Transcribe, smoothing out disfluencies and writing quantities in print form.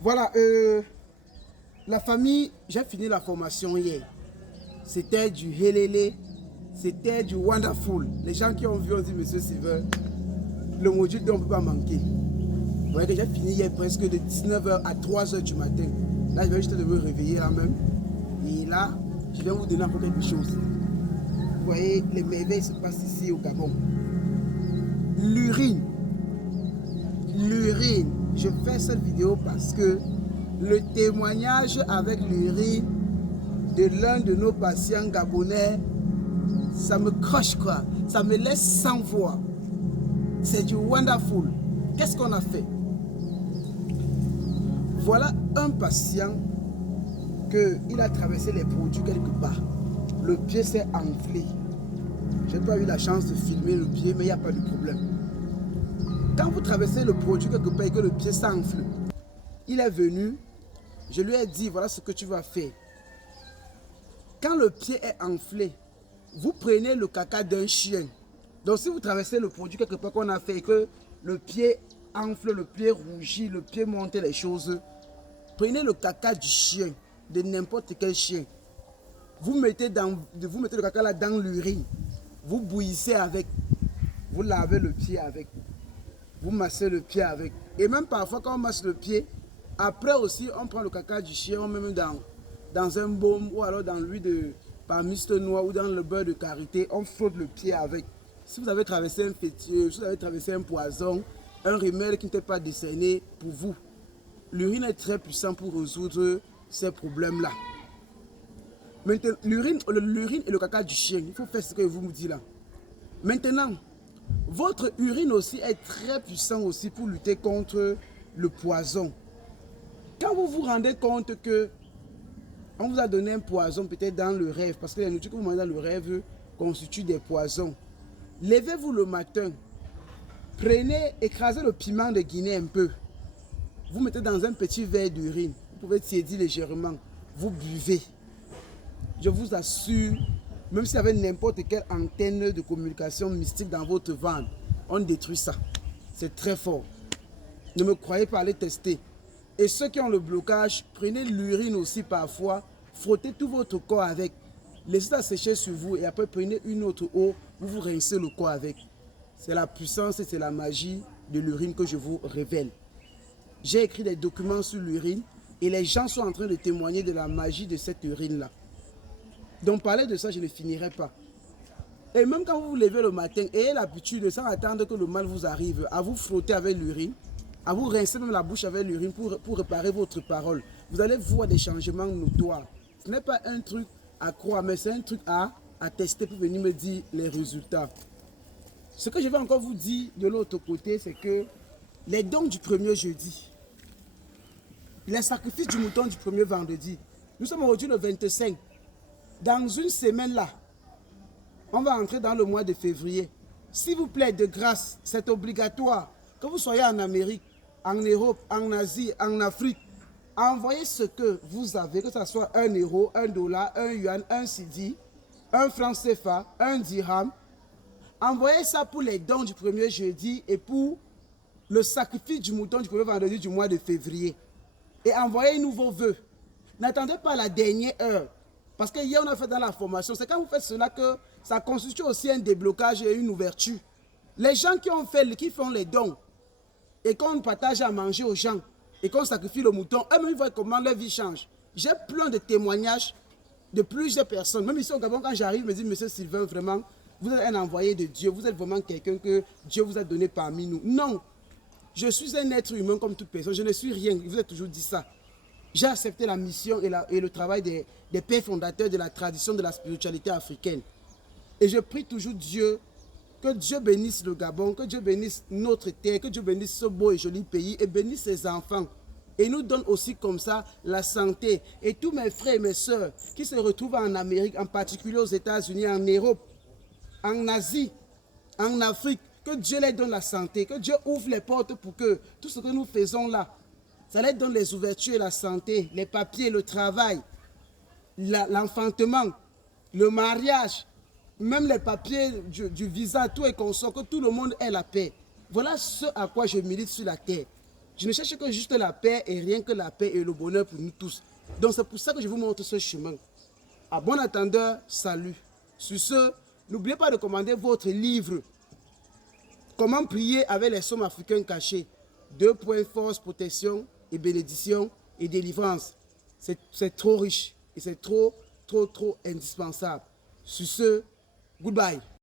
Voilà, la famille, j'ai fini la formation hier. C'était du Helele, c'était du Wonderful. Les gens qui ont vu ont dit, Monsieur Silver, le module dont on ne peut pas manquer. Vous voyez que j'ai fini hier presque de 19h à 3h du matin. Là, je vais juste de me réveiller là même. Et là, je vais vous donner encore quelque chose. Vous voyez, les merveilles se passent ici au Gabon. L'urine. L'urine. Je fais cette vidéo parce que le témoignage avec l'urine de l'un de nos patients gabonais, ça me croche quoi. Ça me laisse sans voix. C'est du wonderful. Qu'est-ce qu'on a fait? Voilà un patient qu'il a traversé les produits quelque part. Le pied s'est enflé. Je n'ai pas eu la chance de filmer le pied, mais il n'y a pas de problème. Quand vous traversez le produit quelque part et que le pied s'enfle, il est venu, je lui ai dit, voilà ce que tu vas faire. Quand le pied est enflé, vous prenez le caca d'un chien. Donc si vous traversez le produit quelque part qu'on a fait et que le pied enfle, le pied rougit, le pied monte les choses, prenez le caca du chien, de n'importe quel chien. Vous mettez le caca là dans l'urine. Vous bouillissez avec. Vous lavez le pied avec. Vous massez le pied avec. Et même parfois quand on masse le pied, après aussi on prend le caca du chien, on met même dans un baume ou alors dans l'huile de palmiste noir ou dans le beurre de karité, on frotte le pied avec. Si vous avez traversé un fétieux, si vous avez traversé un poison, un remède qui n'était pas décerné pour vous, l'urine est très puissant pour résoudre ces problèmes-là. Maintenant, l'urine et le caca du chien, il faut faire ce que vous me dites là. Maintenant, votre urine aussi est très puissant aussi pour lutter contre le poison. Quand vous vous rendez compte que on vous a donné un poison peut-être dans le rêve, parce que la nourriture que vous mangez dans le rêve constitue des poisons. Levez-vous le matin, prenez, écrasez le piment de Guinée un peu. Vous mettez dans un petit verre d'urine, vous pouvez tiédir légèrement, vous buvez. Je vous assure, même s'il y avait n'importe quelle antenne de communication mystique dans votre ventre, on détruit ça. C'est très fort. Ne me croyez pas, allez tester. Et ceux qui ont le blocage, prenez l'urine aussi parfois, frottez tout votre corps avec. Laissez ça sécher sur vous et après prenez une autre eau, vous vous rincez le corps avec. C'est la puissance et c'est la magie de l'urine que je vous révèle. J'ai écrit des documents sur l'urine et les gens sont en train de témoigner de la magie de cette urine-là. Donc parler de ça, je ne finirai pas. Et même quand vous vous levez le matin, ayez l'habitude, sans attendre que le mal vous arrive, à vous frotter avec l'urine, à vous rincer même la bouche avec l'urine pour réparer votre parole. Vous allez voir des changements notoires. Ce n'est pas un truc à croire, mais c'est un truc à tester pour venir me dire les résultats. Ce que je vais encore vous dire de l'autre côté, c'est que les dons du premier jeudi, les sacrifices du mouton du premier vendredi, nous sommes aujourd'hui le 25. Dans une semaine là, on va entrer dans le mois de février. S'il vous plaît, de grâce, c'est obligatoire que vous soyez en Amérique, en Europe, en Asie, en Afrique. Envoyez ce que vous avez, que ce soit 1 euro, 1 dollar, 1 yuan, 1 cedi, 1 franc CFA, 1 dirham. Envoyez ça pour les dons du premier jeudi et pour le sacrifice du mouton du premier vendredi du mois de février. Et envoyez-nous vos vœux. N'attendez pas la dernière heure. Parce que hier, on a fait dans la formation, c'est quand vous faites cela que ça constitue aussi un déblocage et une ouverture. Les gens qui font les dons et qu'on partage à manger aux gens et qu'on sacrifie le mouton, eux-mêmes ils voient comment leur vie change. J'ai plein de témoignages de plusieurs personnes. Même ici au Gabon, quand j'arrive, je me dis, Monsieur Sylvain, vraiment, vous êtes un envoyé de Dieu, vous êtes vraiment quelqu'un que Dieu vous a donné parmi nous. Non, je suis un être humain comme toute personne, je ne suis rien, je vous ai toujours dit ça. J'ai accepté la mission et le travail des pères fondateurs de la tradition de la spiritualité africaine. Et je prie toujours Dieu, que Dieu bénisse le Gabon, que Dieu bénisse notre terre, que Dieu bénisse ce beau et joli pays et bénisse ses enfants. Et nous donne aussi comme ça la santé. Et tous mes frères et mes sœurs qui se retrouvent en Amérique, en particulier aux États-Unis, en Europe, en Asie, en Afrique, que Dieu leur donne la santé, que Dieu ouvre les portes pour que tout ce que nous faisons là, ça leur donne les ouvertures et la santé, les papiers, le travail, l'enfantement, le mariage, même les papiers du visa, tout est consort, que tout le monde ait la paix. Voilà ce à quoi je milite sur la terre. Je ne cherche que juste la paix et rien que la paix et le bonheur pour nous tous. Donc c'est pour ça que je vous montre ce chemin. À bon attendeur, salut. Sur ce, n'oubliez pas de commander votre livre. Comment prier avec les sommes africains cachés. 2 points force, protection et bénédiction et délivrance. C'est trop riche et c'est trop indispensable. Sur ce, goodbye.